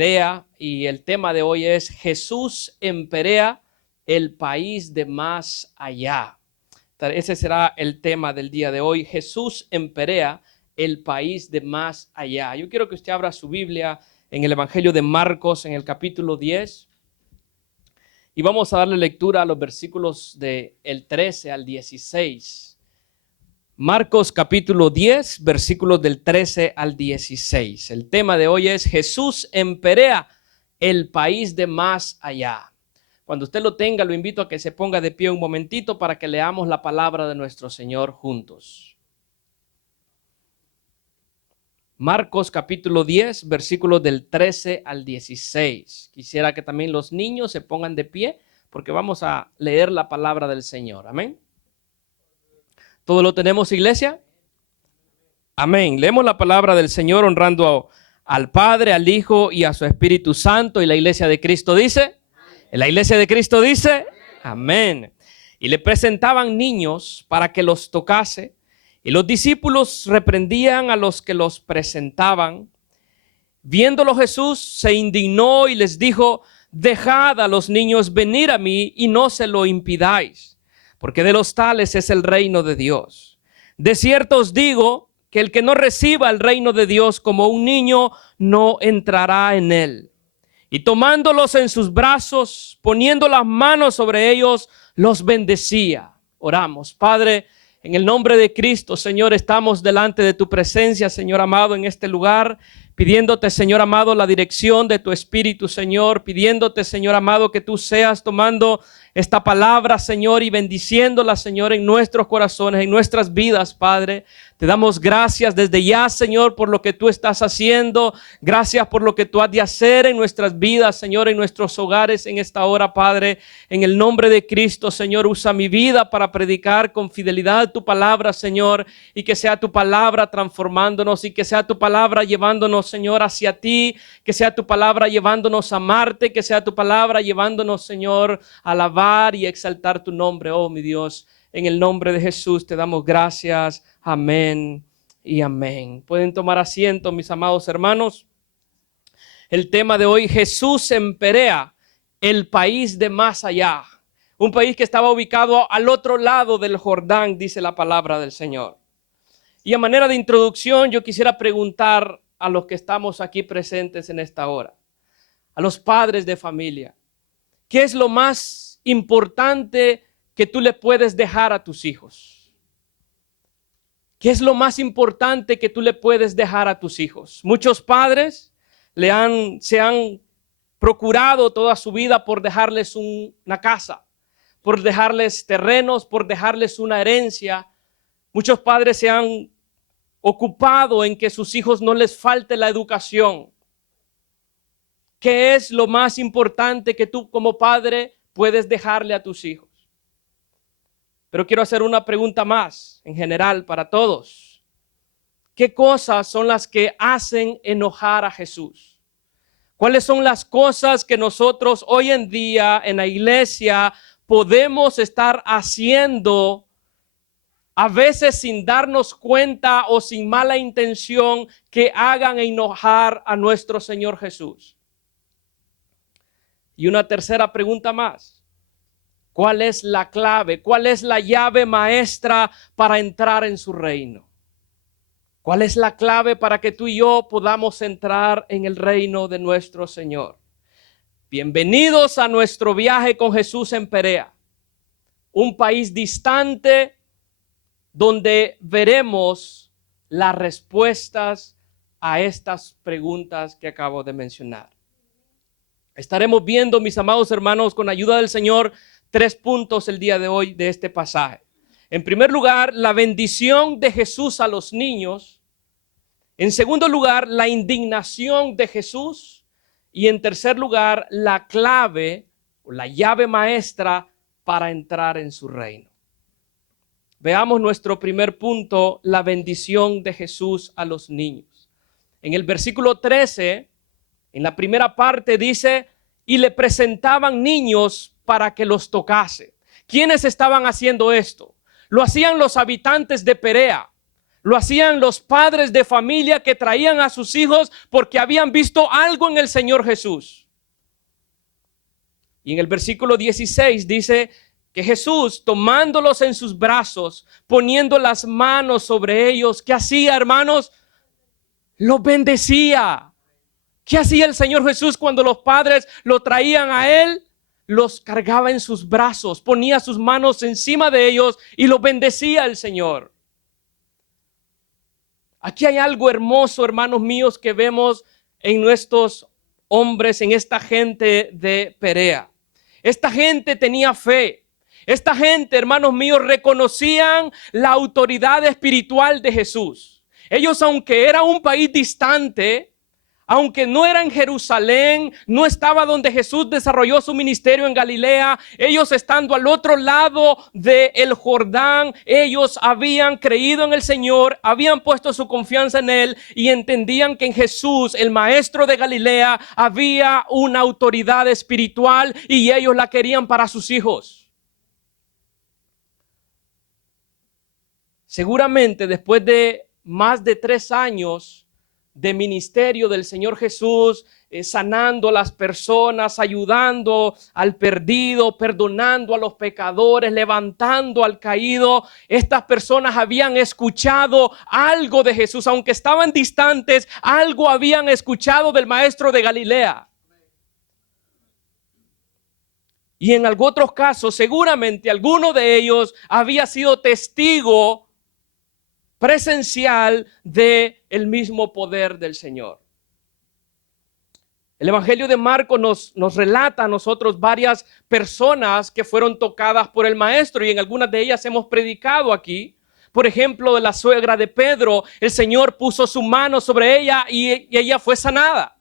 Perea, y el tema de hoy es Jesús en Perea, el país de más allá. Ese será el tema del día de hoy, Jesús en Perea, el país de más allá. Yo quiero que usted abra su Biblia en el Evangelio de Marcos, en el capítulo 10, y vamos a darle lectura a los versículos del 13 al 16. Marcos capítulo 10, versículos del 13 al 16. El tema de hoy es Jesús en Perea, el país de más allá. Cuando usted lo tenga, lo invito a que se ponga de pie un momentito para que leamos la palabra de nuestro Señor juntos. Marcos capítulo 10, versículos del 13 al 16. Quisiera que también los niños se pongan de pie porque vamos a leer la palabra del Señor. Amén. ¿Todo lo tenemos, iglesia? Amén. Leemos la palabra del Señor honrando al Padre, al Hijo y a su Espíritu Santo. Y la iglesia de Cristo dice, la iglesia de Cristo dice, amén. Y le presentaban niños para que los tocase. Y los discípulos reprendían a los que los presentaban. Viéndolo Jesús se indignó y les dijo, dejad a los niños venir a mí y no se lo impidáis, porque de los tales es el reino de Dios. De cierto os digo que el que no reciba el reino de Dios como un niño no entrará en él. Y tomándolos en sus brazos, poniendo las manos sobre ellos, los bendecía. Oramos. Padre, en el nombre de Cristo, Señor, estamos delante de tu presencia, Señor amado, en este lugar, pidiéndote, Señor amado, la dirección de tu Espíritu, Señor, pidiéndote, Señor amado, que tú seas tomando esta palabra, Señor, y bendiciéndola, Señor, en nuestros corazones, en nuestras vidas, Padre. Te damos gracias desde ya, Señor, por lo que tú estás haciendo. Gracias por lo que tú has de hacer en nuestras vidas, Señor, en nuestros hogares en esta hora, Padre. En el nombre de Cristo, Señor, usa mi vida para predicar con fidelidad tu palabra, Señor, y que sea tu palabra transformándonos y que sea tu palabra llevándonos, Señor, hacia ti, que sea tu palabra llevándonos a amarte, que sea tu palabra llevándonos, Señor, a alabar y exaltar tu nombre, oh mi Dios. En el nombre de Jesús te damos gracias. Amén y amén. Pueden tomar asiento, mis amados hermanos. El tema de hoy, Jesús en Perea, el país de más allá. Un país que estaba ubicado al otro lado del Jordán, dice la palabra del Señor. Y a manera de introducción, yo quisiera preguntar a los que estamos aquí presentes en esta hora, a los padres de familia, ¿qué es lo más importante que tú le puedes dejar a tus hijos? ¿Qué es lo más importante que tú le puedes dejar a tus hijos? Muchos padres se han procurado toda su vida por dejarles una casa, por dejarles terrenos, por dejarles una herencia. Muchos padres se han ocupado en que sus hijos no les falte la educación. ¿Qué es lo más importante que tú como padre puedes dejarle a tus hijos? Pero quiero hacer una pregunta más, en general, para todos. ¿Qué cosas son las que hacen enojar a Jesús? ¿Cuáles son las cosas que nosotros hoy en día en la iglesia podemos estar haciendo, a veces sin darnos cuenta o sin mala intención, que hagan enojar a nuestro Señor Jesús? Y una tercera pregunta más. ¿Cuál es la clave? ¿Cuál es la llave maestra para entrar en su reino? ¿Cuál es la clave para que tú y yo podamos entrar en el reino de nuestro Señor? Bienvenidos a nuestro viaje con Jesús en Perea, un país distante donde veremos las respuestas a estas preguntas que acabo de mencionar. Estaremos viendo, mis amados hermanos, con ayuda del Señor, 3 puntos el día de hoy de este pasaje. En primer lugar, la bendición de Jesús a los niños. En segundo lugar, la indignación de Jesús. Y en tercer lugar, la clave o la llave maestra para entrar en su reino. Veamos nuestro primer punto, la bendición de Jesús a los niños. En el versículo 13, en la primera parte dice, y le presentaban niños para que los tocase. ¿Quiénes estaban haciendo esto? Lo hacían los habitantes de Perea. Lo hacían los padres de familia que traían a sus hijos porque habían visto algo en el Señor Jesús. Y en el versículo 16 dice que Jesús, tomándolos en sus brazos, poniendo las manos sobre ellos, ¿qué hacía, hermanos? Los bendecía. ¿Qué hacía el Señor Jesús cuando los padres lo traían a Él? Los cargaba en sus brazos, ponía sus manos encima de ellos y los bendecía el Señor. Aquí hay algo hermoso, hermanos míos, que vemos en nuestros hombres, en esta gente de Perea. Esta gente tenía fe. Esta gente, hermanos míos, reconocían la autoridad espiritual de Jesús. Ellos, aunque era un país distante, aunque no era en Jerusalén, no estaba donde Jesús desarrolló su ministerio en Galilea, ellos estando al otro lado del Jordán, ellos habían creído en el Señor, habían puesto su confianza en Él y entendían que en Jesús, el maestro de Galilea, había una autoridad espiritual y ellos la querían para sus hijos. Seguramente después de más de 3 años de ministerio del Señor Jesús, sanando a las personas, ayudando al perdido, perdonando a los pecadores, levantando al caído. Estas personas habían escuchado algo de Jesús, aunque estaban distantes, algo habían escuchado del maestro de Galilea. Y en otros casos, seguramente alguno de ellos había sido testigo presencial de el mismo poder del Señor. El Evangelio de Marcos nos relata a nosotros varias personas que fueron tocadas por el Maestro y en algunas de ellas hemos predicado aquí. Por ejemplo, de la suegra de Pedro, el Señor puso su mano sobre ella y ella fue sanada.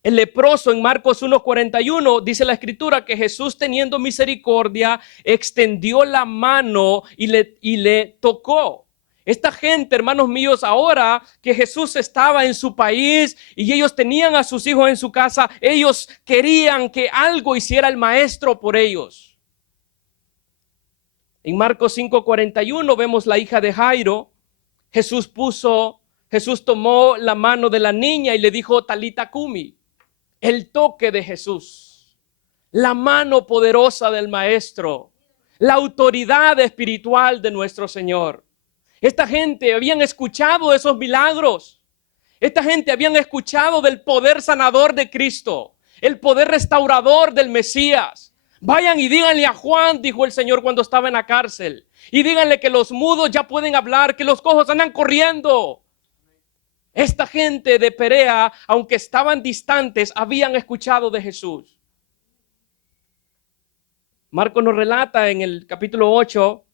El leproso en Marcos 1:41 dice la escritura que Jesús, teniendo misericordia, extendió la mano y le tocó. Esta gente, hermanos míos, ahora que Jesús estaba en su país y ellos tenían a sus hijos en su casa, ellos querían que algo hiciera el maestro por ellos. En Marcos 5:41 vemos la hija de Jairo. Jesús tomó la mano de la niña y le dijo Talita Cumi. El toque de Jesús, la mano poderosa del Maestro, la autoridad espiritual de nuestro Señor. Esta gente habían escuchado esos milagros. Esta gente habían escuchado del poder sanador de Cristo, el poder restaurador del Mesías. Vayan y díganle a Juan, dijo el Señor cuando estaba en la cárcel, y díganle que los mudos ya pueden hablar, que los cojos andan corriendo. Esta gente de Perea, aunque estaban distantes, habían escuchado de Jesús. Marcos nos relata en el capítulo 8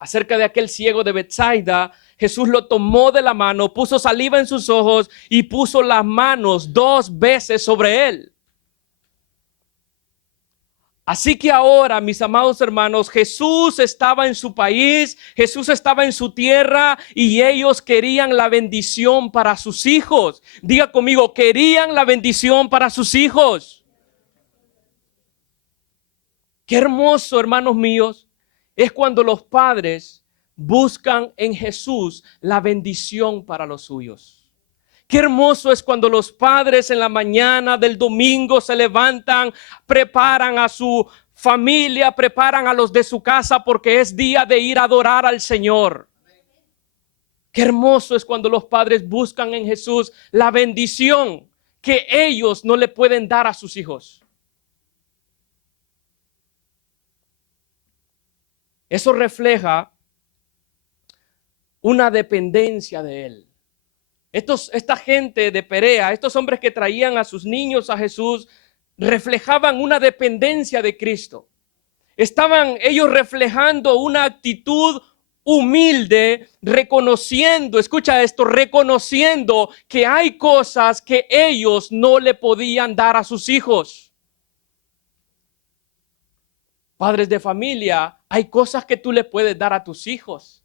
acerca de aquel ciego de Betsaida. Jesús lo tomó de la mano, puso saliva en sus ojos y puso las manos 2 veces sobre él. Así que ahora, mis amados hermanos, Jesús estaba en su país, Jesús estaba en su tierra y ellos querían la bendición para sus hijos. Diga conmigo, querían la bendición para sus hijos. Qué hermoso, hermanos míos, es cuando los padres buscan en Jesús la bendición para los suyos. Qué hermoso es cuando los padres en la mañana del domingo se levantan, preparan a su familia, preparan a los de su casa porque es día de ir a adorar al Señor. Qué hermoso es cuando los padres buscan en Jesús la bendición que ellos no le pueden dar a sus hijos. Eso refleja una dependencia de Él. Esta gente de Perea, estos hombres que traían a sus niños a Jesús, reflejaban una dependencia de Cristo. Estaban ellos reflejando una actitud humilde, reconociendo, escucha esto, reconociendo que hay cosas que ellos no le podían dar a sus hijos. Padres de familia, hay cosas que tú le puedes dar a tus hijos.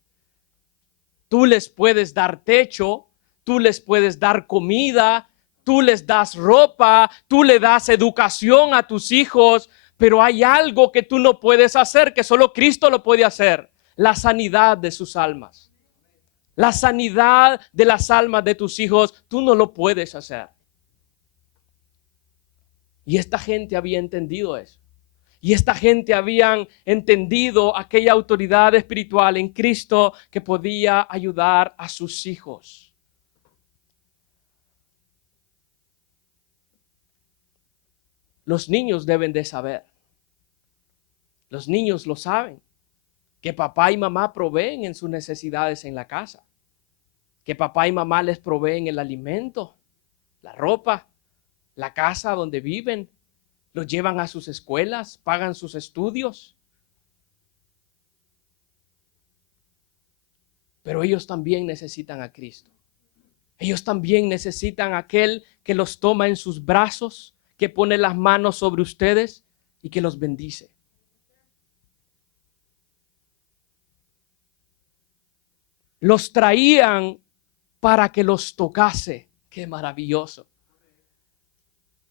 Tú les puedes dar techo, tú les puedes dar comida, tú les das ropa, tú le das educación a tus hijos, pero hay algo que tú no puedes hacer, que solo Cristo lo puede hacer. la sanidad de sus almas. La sanidad de las almas de tus hijos, tú no lo puedes hacer. Y esta gente había entendido eso. Y esta gente habían entendido aquella autoridad espiritual en Cristo que podía ayudar a sus hijos. Los niños deben de saber. Los niños lo saben. Que papá y mamá proveen en sus necesidades en la casa. Que papá y mamá les proveen el alimento, la ropa, la casa donde viven. Los llevan a sus escuelas, pagan sus estudios. Pero ellos también necesitan a Cristo. Ellos también necesitan a aquel que los toma en sus brazos, que pone las manos sobre ustedes y que los bendice. Los traían para que los tocase. ¡Qué maravilloso!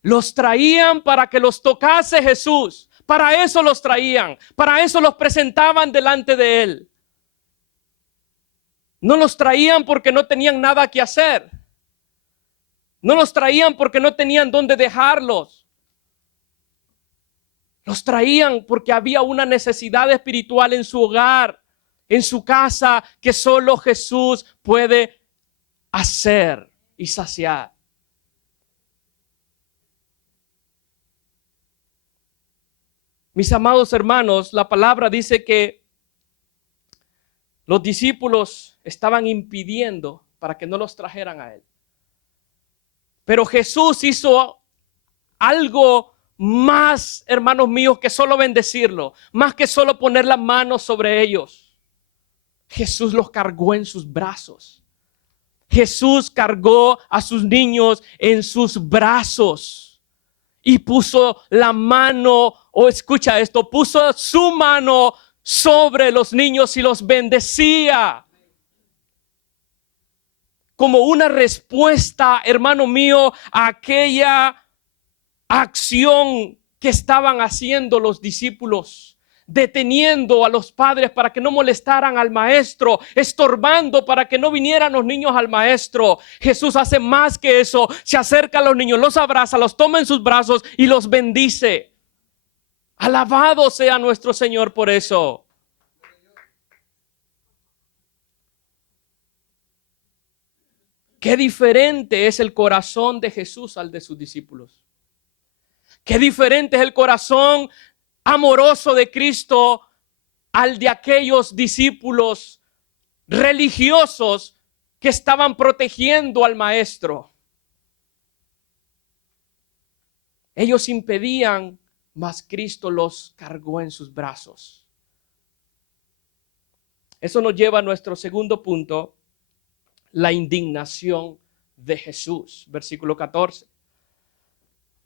Los traían para que los tocase Jesús. Para eso los traían. Para eso los presentaban delante de Él. No los traían porque no tenían nada que hacer. No los traían porque no tenían dónde dejarlos. Los traían porque había una necesidad espiritual en su hogar, en su casa, que solo Jesús puede hacer y saciar. Mis amados hermanos, la palabra dice que los discípulos estaban impidiendo para que no los trajeran a Él. Pero Jesús hizo algo más, hermanos míos, que solo bendecirlo, más que solo poner las manos sobre ellos. Jesús los cargó en sus brazos. Jesús cargó a sus niños en sus brazos y puso la mano, escucha esto, puso su mano sobre los niños y los bendecía. Como una respuesta, hermano mío, a aquella acción que estaban haciendo los discípulos, deteniendo a los padres para que no molestaran al maestro, estorbando para que no vinieran los niños al maestro. Jesús hace más que eso, se acerca a los niños, los abraza, los toma en sus brazos y los bendice. Alabado sea nuestro Señor por eso. Qué diferente es el corazón de Jesús al de sus discípulos. Qué diferente es el corazón amoroso de Cristo al de aquellos discípulos religiosos que estaban protegiendo al maestro. Ellos impedían, mas Cristo los cargó en sus brazos. Eso nos lleva a nuestro segundo punto, la indignación de Jesús. Versículo 14.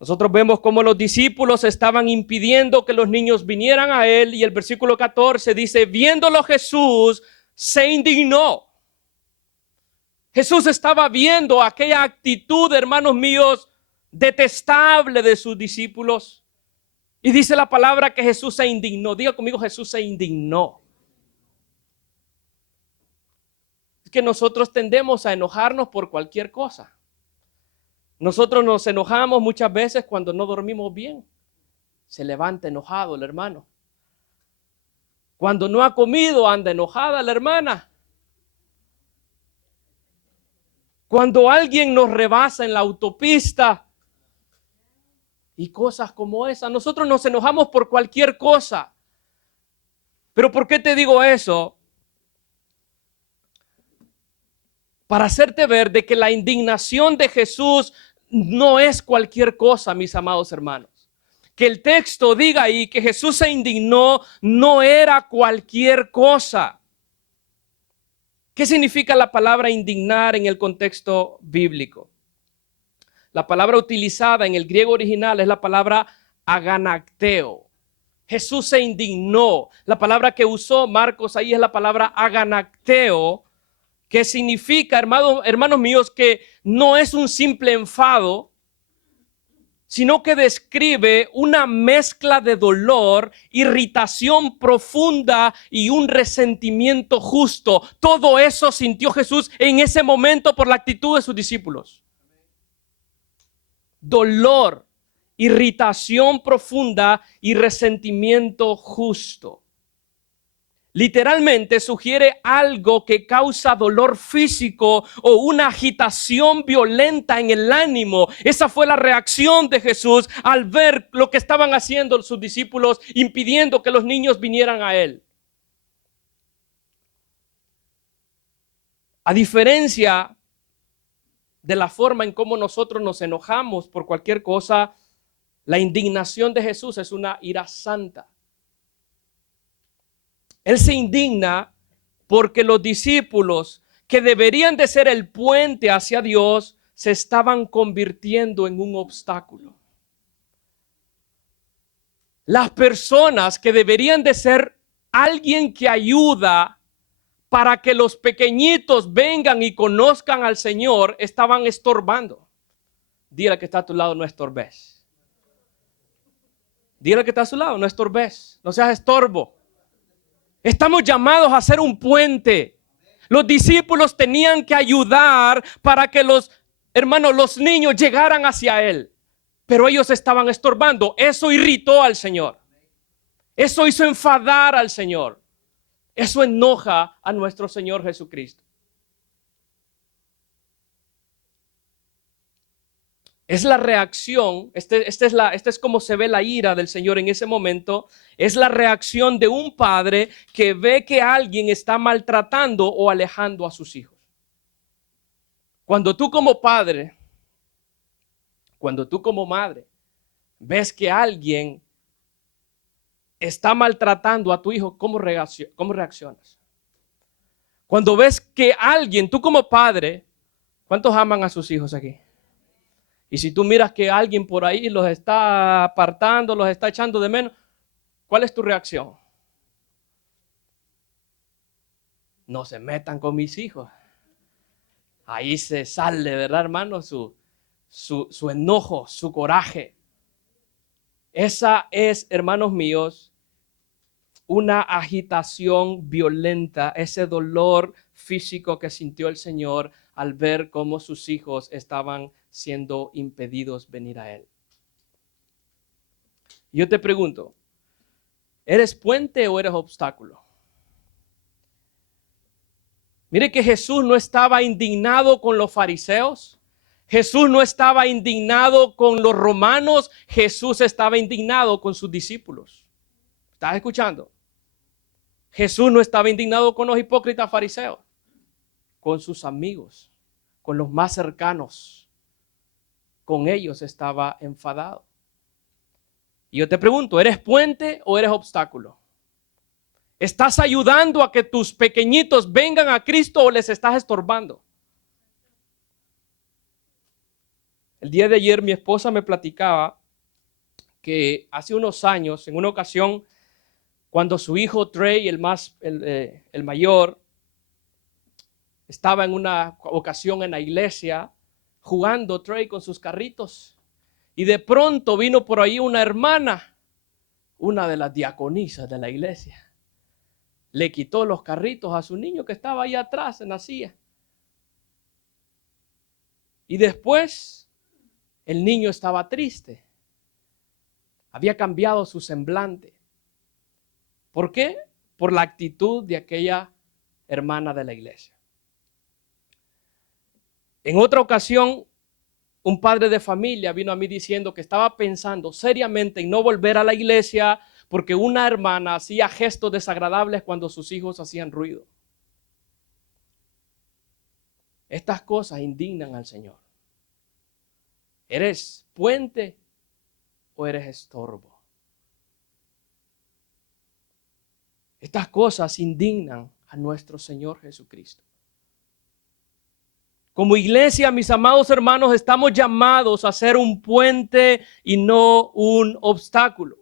Nosotros vemos cómo los discípulos estaban impidiendo que los niños vinieran a Él, y el versículo 14 dice, viéndolo Jesús se indignó. Jesús estaba viendo aquella actitud, hermanos míos, detestable de sus discípulos. Y dice la palabra que Jesús se indignó. Diga conmigo, Jesús se indignó. Es que nosotros tendemos a enojarnos por cualquier cosa. Nosotros nos enojamos muchas veces cuando no dormimos bien. Se levanta enojado el hermano. Cuando no ha comido, anda enojada la hermana. Cuando alguien nos rebasa en la autopista y cosas como esa, nosotros nos enojamos por cualquier cosa. ¿Pero por qué te digo eso? Para hacerte ver de que la indignación de Jesús no es cualquier cosa, mis amados hermanos. Que el texto diga ahí que Jesús se indignó no era cualquier cosa. ¿Qué significa la palabra indignar en el contexto bíblico? La palabra utilizada en el griego original es la palabra aganacteo. Jesús se indignó. La palabra que usó Marcos ahí es la palabra aganacteo, que significa, hermanos míos, que no es un simple enfado, sino que describe una mezcla de dolor, irritación profunda y un resentimiento justo. Todo eso sintió Jesús en ese momento por la actitud de sus discípulos. Dolor, irritación profunda y resentimiento justo. Literalmente sugiere algo que causa dolor físico o una agitación violenta en el ánimo. Esa fue la reacción de Jesús al ver lo que estaban haciendo sus discípulos, impidiendo que los niños vinieran a él. A diferencia de la forma en cómo nosotros nos enojamos por cualquier cosa, la indignación de Jesús es una ira santa. Él se indigna porque los discípulos que deberían de ser el puente hacia Dios se estaban convirtiendo en un obstáculo. Las personas que deberían de ser alguien que ayuda para que los pequeñitos vengan y conozcan al Señor estaban estorbando. Dile al que está a tu lado, no estorbes. Dile al que está a su lado, no estorbes. No seas estorbo. Estamos llamados a ser un puente. Los discípulos tenían que ayudar para que los niños llegaran hacia Él. Pero ellos estaban estorbando. Eso irritó al Señor. Eso hizo enfadar al Señor. Eso enoja a nuestro Señor Jesucristo. Es la reacción, este es como se ve la ira del Señor en ese momento, es la reacción de un padre que ve que alguien está maltratando o alejando a sus hijos. Cuando tú como padre, cuando tú como madre, ves que alguien está maltratando a tu hijo, ¿cómo reaccionas? Cuando ves que alguien, tú como padre, ¿cuántos aman a sus hijos aquí? Y si tú miras que alguien por ahí los está apartando, los está echando de menos, ¿cuál es tu reacción? No se metan con mis hijos. Ahí se sale, ¿verdad, hermano? Su enojo, su coraje. Esa es, hermanos míos, una agitación violenta, ese dolor físico que sintió el Señor al ver cómo sus hijos estaban siendo impedidos venir a Él. Yo te pregunto, ¿eres puente o eres obstáculo? Mire que Jesús no estaba indignado con los fariseos. Jesús no estaba indignado con los romanos. Jesús estaba indignado con sus discípulos. ¿Estás escuchando? Jesús no estaba indignado con los hipócritas fariseos, con sus amigos, con los más cercanos. Con ellos estaba enfadado. Y yo te pregunto, ¿eres puente o eres obstáculo? ¿Estás ayudando a que tus pequeñitos vengan a Cristo o les estás estorbando? El día de ayer mi esposa me platicaba que hace unos años, en una ocasión, cuando su hijo Trey, el mayor, estaba en una ocasión en la iglesia jugando Trey con sus carritos. Y de pronto vino por ahí una hermana, una de las diaconisas de la iglesia. Le quitó los carritos a su niño que estaba ahí atrás en la silla. Y después el niño estaba triste. Había cambiado su semblante. ¿Por qué? Por la actitud de aquella hermana de la iglesia. En otra ocasión, un padre de familia vino a mí diciendo que estaba pensando seriamente en no volver a la iglesia porque una hermana hacía gestos desagradables cuando sus hijos hacían ruido. Estas cosas indignan al Señor. ¿Eres puente o eres estorbo? Estas cosas indignan a nuestro Señor Jesucristo. Como iglesia, mis amados hermanos, estamos llamados a ser un puente y no un obstáculo.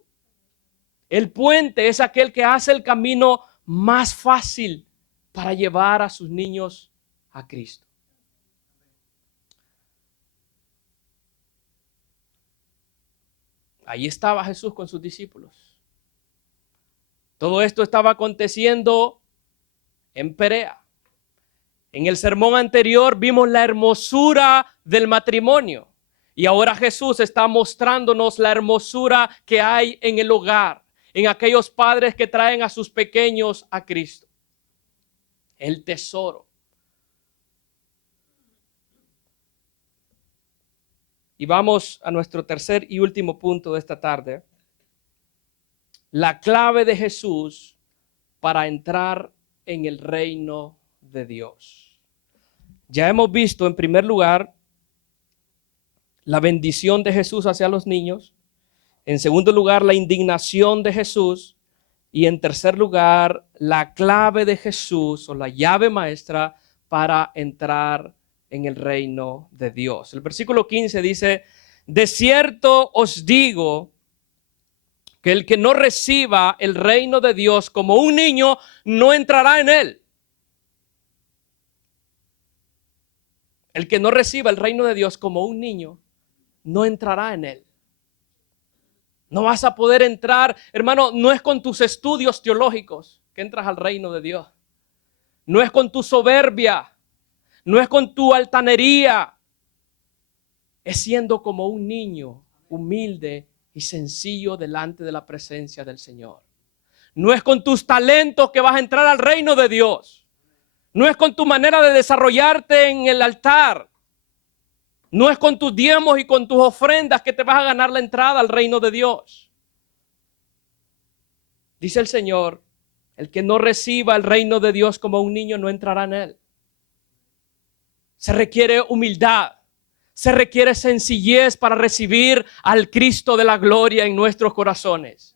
El puente es aquel que hace el camino más fácil para llevar a sus niños a Cristo. Ahí estaba Jesús con sus discípulos. Todo esto estaba aconteciendo en Perea. En el sermón anterior vimos la hermosura del matrimonio. Y ahora Jesús está mostrándonos la hermosura que hay en el hogar, en aquellos padres que traen a sus pequeños a Cristo. El tesoro. Y vamos a nuestro tercer y último punto de esta tarde. La clave de Jesús para entrar en el reino de Dios. Ya hemos visto en primer lugar la bendición de Jesús hacia los niños. En segundo lugar, la indignación de Jesús. Y en tercer lugar, la clave de Jesús o la llave maestra para entrar en el reino de Dios. El versículo 15 dice, de cierto os digo que el que no reciba el reino de Dios como un niño, no entrará en él. El que no reciba el reino de Dios como un niño, no entrará en él. No vas a poder entrar, hermano, no es con tus estudios teológicos que entras al reino de Dios. No es con tu soberbia, no es con tu altanería. Es siendo como un niño humilde y sencillo delante de la presencia del Señor. No es con tus talentos que vas a entrar al reino de Dios. No es con tu manera de desarrollarte en el altar. No es con tus diezmos y con tus ofrendas que te vas a ganar la entrada al reino de Dios. Dice el Señor, el que no reciba el reino de Dios como un niño no entrará en él. Se requiere humildad, se requiere sencillez para recibir al Cristo de la gloria en nuestros corazones.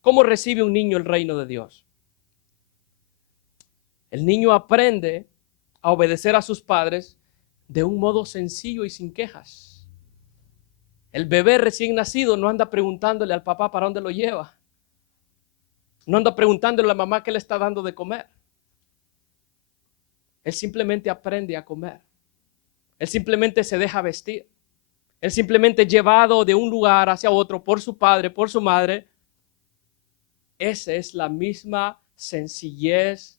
¿Cómo recibe un niño el reino de Dios? El niño aprende a obedecer a sus padres de un modo sencillo y sin quejas. El bebé recién nacido no anda preguntándole al papá para dónde lo lleva. No anda preguntándole a la mamá qué le está dando de comer. Él simplemente aprende a comer. Él simplemente se deja vestir. Él simplemente es llevado de un lugar hacia otro por su padre, por su madre. Esa es la misma sencillez,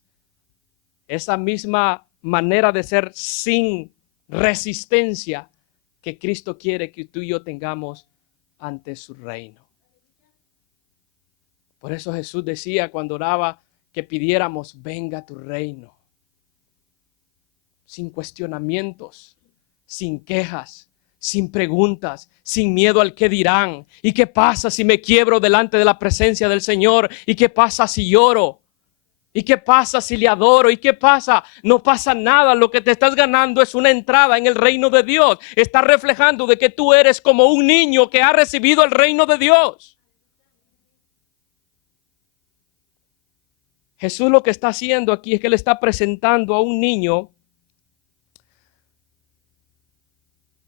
esa misma manera de ser sin resistencia que Cristo quiere que tú y yo tengamos ante su reino. Por eso Jesús decía cuando oraba que pidiéramos, venga tu reino. Sin cuestionamientos, sin quejas, sin preguntas, sin miedo al que dirán. ¿Y qué pasa si me quiebro delante de la presencia del Señor? ¿Y qué pasa si lloro? ¿Y qué pasa si le adoro? ¿Y qué pasa? No pasa nada. Lo que te estás ganando es una entrada en el reino de Dios. Está reflejando de que tú eres como un niño que ha recibido el reino de Dios. Jesús lo que está haciendo aquí es que le está presentando a un niño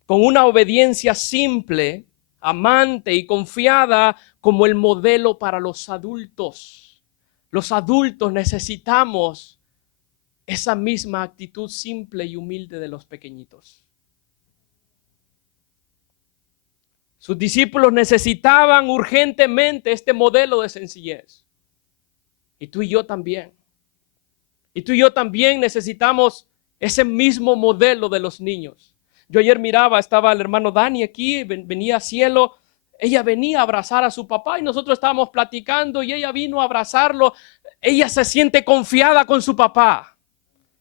con una obediencia simple, amante y confiada como el modelo para los adultos. Los adultos necesitamos esa misma actitud simple y humilde de los pequeñitos. Sus discípulos necesitaban urgentemente este modelo de sencillez. Y tú y yo también. Y tú y yo también necesitamos ese mismo modelo de los niños. Yo ayer miraba, estaba el hermano Dani aquí, venía a Cielo. Ella venía a abrazar a su papá y nosotros estábamos platicando y ella vino a abrazarlo. Ella se siente confiada con su papá.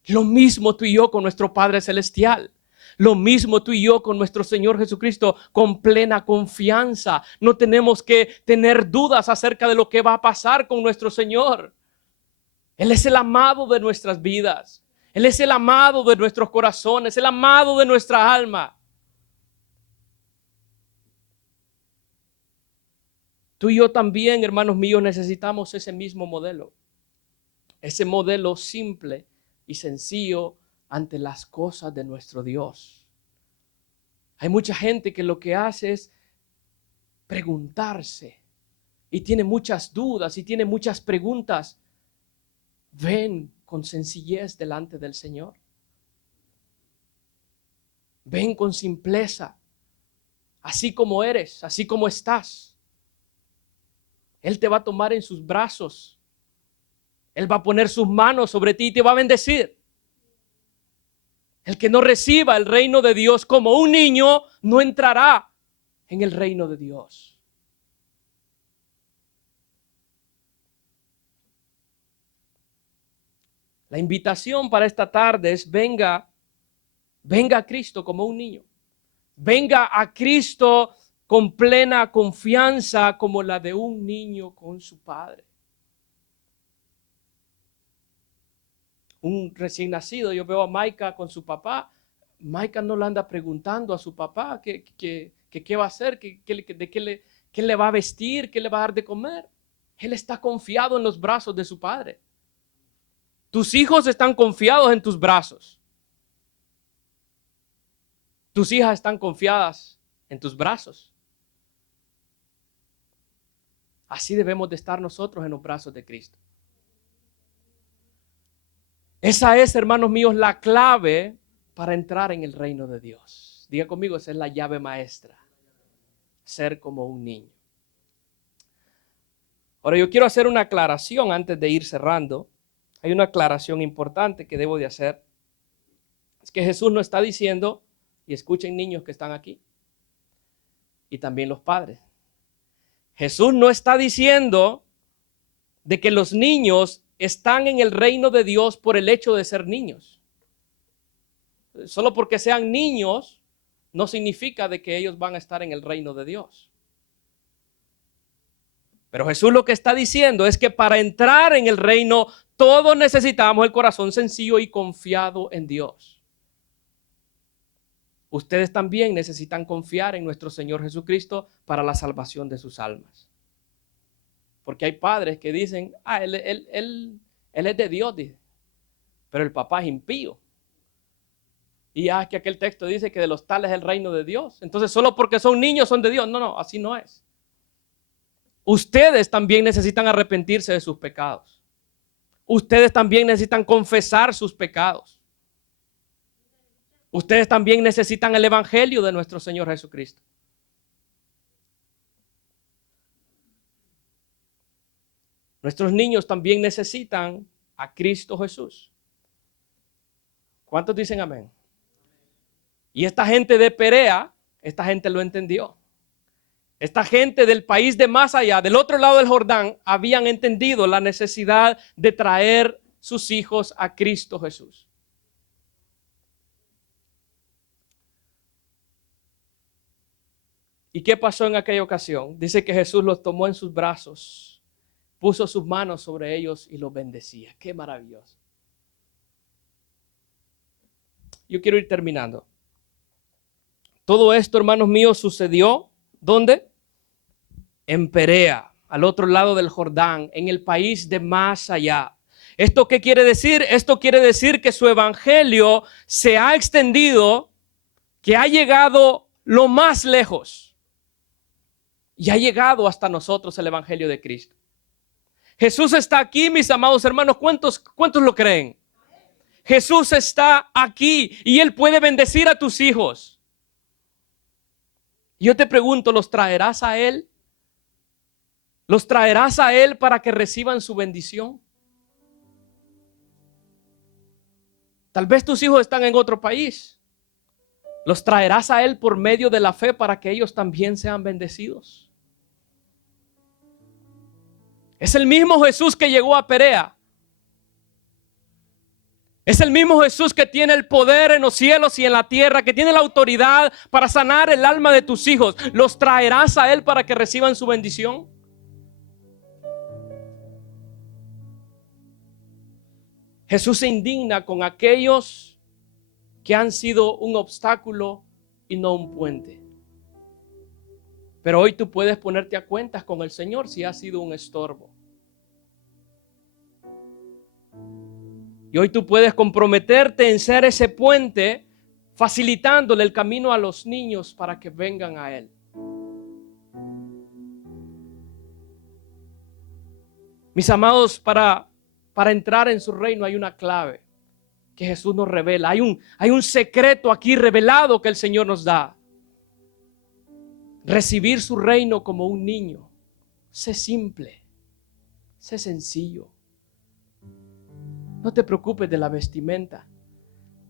Lo mismo tú y yo con nuestro Padre Celestial. Lo mismo tú y yo con nuestro Señor Jesucristo, con plena confianza. No tenemos que tener dudas acerca de lo que va a pasar con nuestro Señor. Él es el amado de nuestras vidas. Él es el amado de nuestros corazones, el amado de nuestra alma. Tú y yo también, hermanos míos, necesitamos ese mismo modelo. Ese modelo simple y sencillo ante las cosas de nuestro Dios. Hay mucha gente que lo que hace es preguntarse y tiene muchas dudas y tiene muchas preguntas. Ven con sencillez delante del Señor. Ven con simpleza. así como eres, así como estás. Él te va a tomar en sus brazos. Él va a poner sus manos sobre ti y te va a bendecir. El que no reciba el reino de Dios como un niño no entrará en el reino de Dios. La invitación para esta tarde es venga a Cristo como un niño. Venga a Cristo con plena confianza como la de un niño con su padre. Un recién nacido, yo veo a Maika con su papá. Maika no le anda preguntando a su papá qué va a hacer, qué le va a vestir, qué le va a dar de comer. Él está confiado en los brazos de su padre. Tus hijos están confiados en tus brazos. Tus hijas están confiadas en tus brazos. Así debemos de estar nosotros en los brazos de Cristo. Esa es, hermanos míos, la clave para entrar en el reino de Dios. Diga conmigo, esa es la llave maestra. Ser como un niño. Ahora yo quiero hacer una aclaración antes de ir cerrando. Hay una aclaración importante que debo de hacer. Es que Jesús no está diciendo, y escuchen niños que están aquí, y también los padres. Jesús no está diciendo de que los niños están en el reino de Dios por el hecho de ser niños. Solo porque sean niños no significa de que ellos van a estar en el reino de Dios. Pero Jesús lo que está diciendo es que para entrar en el reino todos necesitamos el corazón sencillo y confiado en Dios. Ustedes también necesitan confiar en nuestro Señor Jesucristo para la salvación de sus almas. Porque hay padres que dicen, él es de Dios, dice, pero el papá es impío. Y es que aquel texto dice que de los tales es el reino de Dios. Entonces solo porque son niños son de Dios. No, así no es. Ustedes también necesitan arrepentirse de sus pecados. Ustedes también necesitan confesar sus pecados. Ustedes también necesitan el evangelio de nuestro Señor Jesucristo. Nuestros niños también necesitan a Cristo Jesús. ¿Cuántos dicen amén? Y esta gente de Perea, esta gente lo entendió. Esta gente del país de más allá, del otro lado del Jordán, habían entendido la necesidad de traer sus hijos a Cristo Jesús. ¿Y qué pasó en aquella ocasión? Dice que Jesús los tomó en sus brazos, puso sus manos sobre ellos y los bendecía. ¡Qué maravilloso! Yo quiero ir terminando. Todo esto, hermanos míos, sucedió, ¿dónde? En Perea, al otro lado del Jordán, en el país de más allá. ¿Esto qué quiere decir? Esto quiere decir que su evangelio se ha extendido, que ha llegado lo más lejos. Y ha llegado hasta nosotros el evangelio de Cristo. Jesús está aquí, mis amados hermanos. ¿Cuántos lo creen? Jesús está aquí y Él puede bendecir a tus hijos. Yo te pregunto, ¿los traerás a Él? ¿Los traerás a Él para que reciban su bendición? Tal vez tus hijos están en otro país. ¿Los traerás a Él por medio de la fe para que ellos también sean bendecidos? Es el mismo Jesús que llegó a Perea. Es el mismo Jesús que tiene el poder en los cielos y en la tierra, que tiene la autoridad para sanar el alma de tus hijos. ¿Los traerás a Él para que reciban su bendición? Jesús se indigna con aquellos que han sido un obstáculo y no un puente. Pero hoy tú puedes ponerte a cuentas con el Señor si has sido un estorbo. Y hoy tú puedes comprometerte en ser ese puente, facilitándole el camino a los niños para que vengan a Él. Mis amados, para entrar en su reino hay una clave que Jesús nos revela. Hay un secreto aquí revelado que el Señor nos da. recibir su reino como un niño. Sé simple, sé sencillo. No te preocupes de la vestimenta,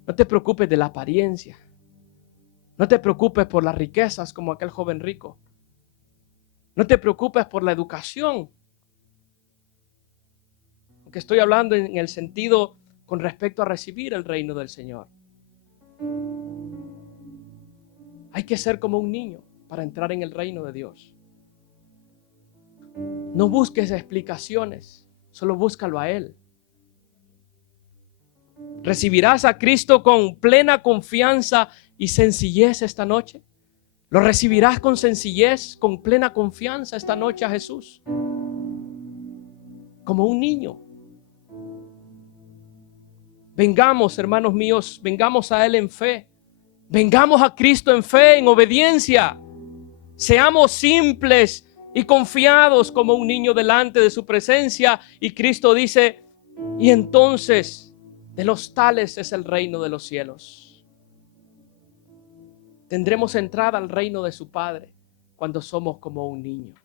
no te preocupes de la apariencia, no te preocupes por las riquezas como aquel joven rico. No te preocupes por la educación. Aunque estoy hablando en el sentido con respecto a recibir el reino del Señor. Hay que ser como un niño para entrar en el reino de Dios. No busques explicaciones, solo búscalo a Él. ¿Recibirás a Cristo con plena confianza y sencillez esta noche? ¿Lo recibirás con sencillez, con plena confianza esta noche a Jesús? Como un niño. Vengamos, hermanos míos, vengamos a Él en fe. Vengamos a Cristo en fe, en obediencia. Seamos simples y confiados como un niño delante de su presencia. Y Cristo dice, y entonces de los tales es el reino de los cielos. Tendremos entrada al reino de su Padre cuando somos como un niño.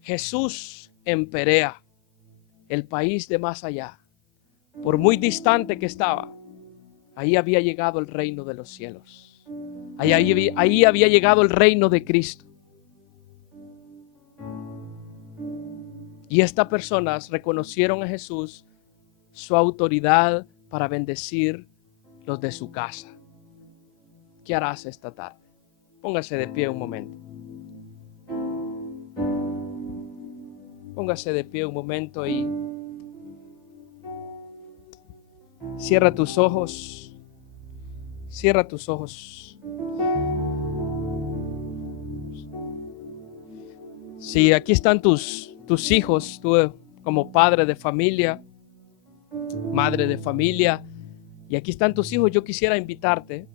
Jesús en Perea, el país de más allá, por muy distante que estaba, ahí había llegado el reino de los cielos. Ahí había llegado el reino de Cristo. Y estas personas reconocieron a Jesús su autoridad para bendecir los de su casa. ¿Qué harás esta tarde? Póngase de pie un momento. Póngase de pie un momento y cierra tus ojos. Cierra tus ojos. Si aquí están tus hijos, tú como padre de familia, madre de familia, y aquí están tus hijos, yo quisiera invitarte,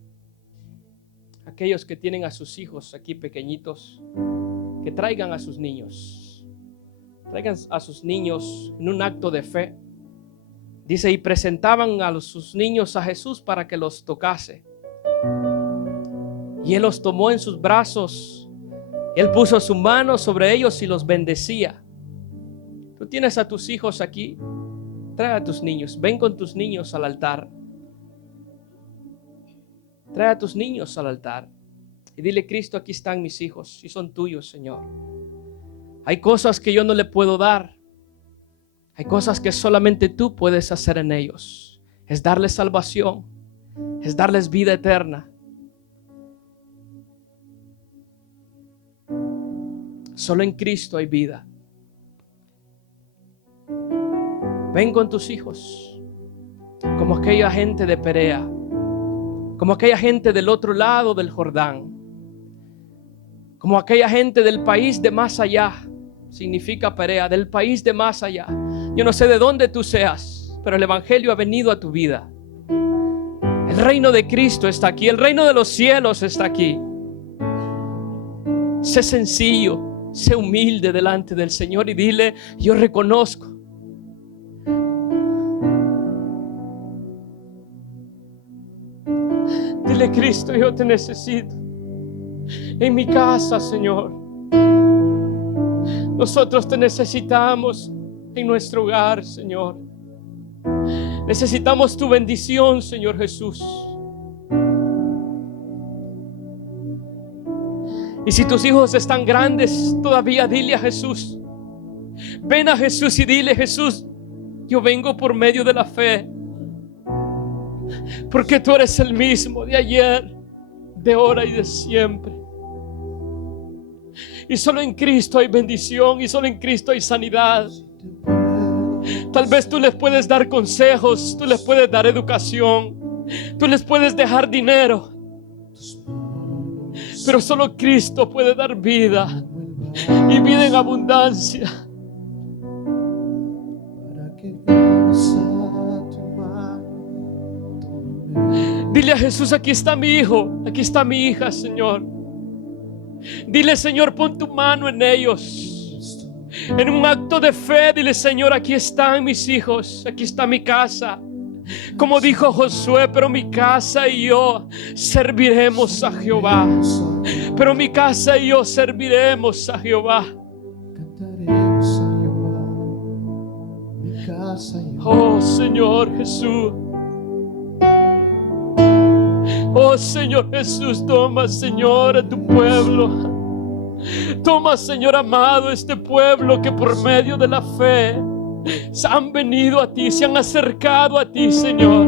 aquellos que tienen a sus hijos aquí pequeñitos, que traigan a sus niños. Traigan a sus niños en un acto de fe. Dice, y presentaban a sus niños a Jesús para que los tocase. Y Él los tomó en sus brazos. Él puso su mano sobre ellos y los bendecía. Tú tienes a tus hijos aquí. Trae a tus niños. Ven con tus niños al altar. Trae a tus niños al altar. Y dile, Cristo, aquí están mis hijos. Y son tuyos, Señor. Hay cosas que yo no le puedo dar. Hay cosas que solamente tú puedes hacer en ellos. Es darles salvación. Es darles vida eterna. Solo en Cristo hay vida. Ven con tus hijos, como aquella gente de Perea, como aquella gente del otro lado del Jordán, como aquella gente del país de más allá. Significa Perea, del país de más allá. Yo no sé de dónde tú seas, pero el Evangelio ha venido a tu vida. El reino de Cristo está aquí, el reino de los cielos está aquí. Sé sencillo, sé humilde delante del Señor y dile, yo reconozco. Dile, Cristo, yo te necesito en mi casa, Señor. Nosotros te necesitamos en nuestro hogar, Señor. Necesitamos tu bendición, Señor Jesús. Y si tus hijos están grandes todavía, dile a Jesús. Ven a Jesús y dile, Jesús, yo vengo por medio de la fe. Porque tú eres el mismo de ayer, de ahora y de siempre. Y solo en Cristo hay bendición y solo en Cristo hay sanidad. Tal vez tú les puedes dar consejos, tú les puedes dar educación, tú les puedes dejar dinero, pero solo Cristo puede dar vida y vida en abundancia. Dile a Jesús, aquí está mi hijo, aquí está mi hija, Señor. Dile, Señor, pon tu mano en ellos. En un acto de fe, dile, Señor, aquí están mis hijos, aquí está mi casa, Como dijo Josué, pero mi casa y yo serviremos a Jehová. Pero mi casa y yo serviremos a Jehová. Cantaremos a Jehová. Mi casa y yo. Oh Señor Jesús. Oh Señor Jesús, toma, Señor, a tu pueblo. Toma, Señor amado, este pueblo que por medio de la fe se han venido a ti, se han acercado a ti, Señor.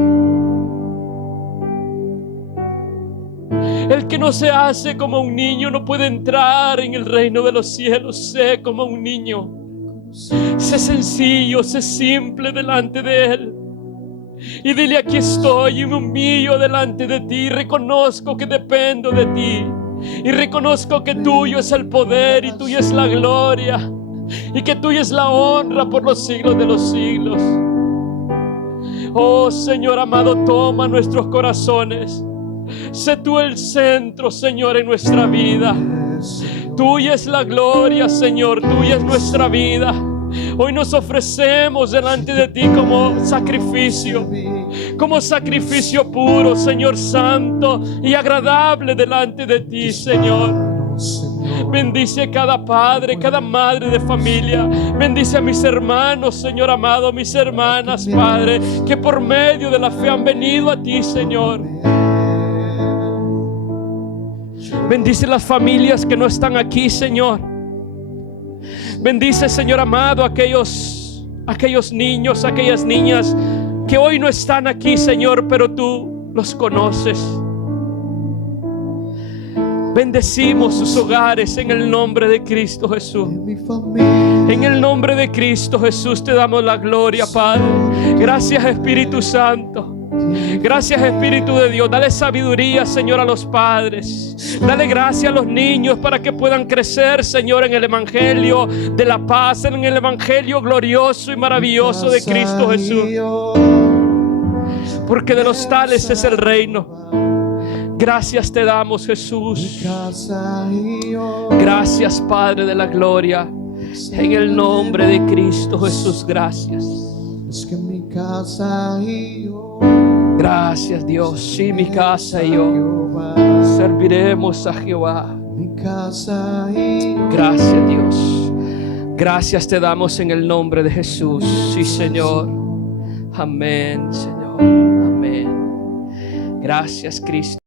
El que no se hace como un niño no puede entrar en el reino de los cielos. Sé como un niño. Sé sencillo, sé simple delante de Él. Y dile: aquí estoy y me humillo delante de ti. Reconozco que dependo de ti. Y reconozco que tuyo es el poder y tuya es la gloria. Y que tuya es la honra por los siglos de los siglos. Oh Señor amado, toma nuestros corazones. Sé tú el centro, Señor, en nuestra vida. Tuya es la gloria, Señor. Tuya es nuestra vida. Hoy nos ofrecemos delante de ti como sacrificio puro, Señor santo y agradable delante de ti, Señor. Bendice cada padre, cada madre de familia. Bendice a mis hermanos, Señor amado, mis hermanas, Padre, que por medio de la fe han venido a ti, Señor. Bendice las familias que no están aquí, Señor. Bendice, Señor amado, aquellos niños, aquellas niñas que hoy no están aquí, Señor, pero tú los conoces. Bendecimos sus hogares en el nombre de Cristo Jesús. En el nombre de Cristo Jesús te damos la gloria, Padre. Gracias, Espíritu Santo. Gracias, Espíritu de Dios. Dale sabiduría, Señor, a los padres. Dale gracia a los niños para que puedan crecer, Señor, en el Evangelio de la paz, en el Evangelio glorioso y maravilloso de Cristo Jesús. Porque de los tales es el reino. Gracias te damos, Jesús. Gracias, Padre de la gloria. En el nombre de Cristo Jesús, gracias. Gracias, Dios. Sí, mi casa y yo serviremos a Jehová. Gracias, Dios. Gracias te damos en el nombre de Jesús. Sí, Señor. Amén, Señor. Amén. Gracias, Cristo.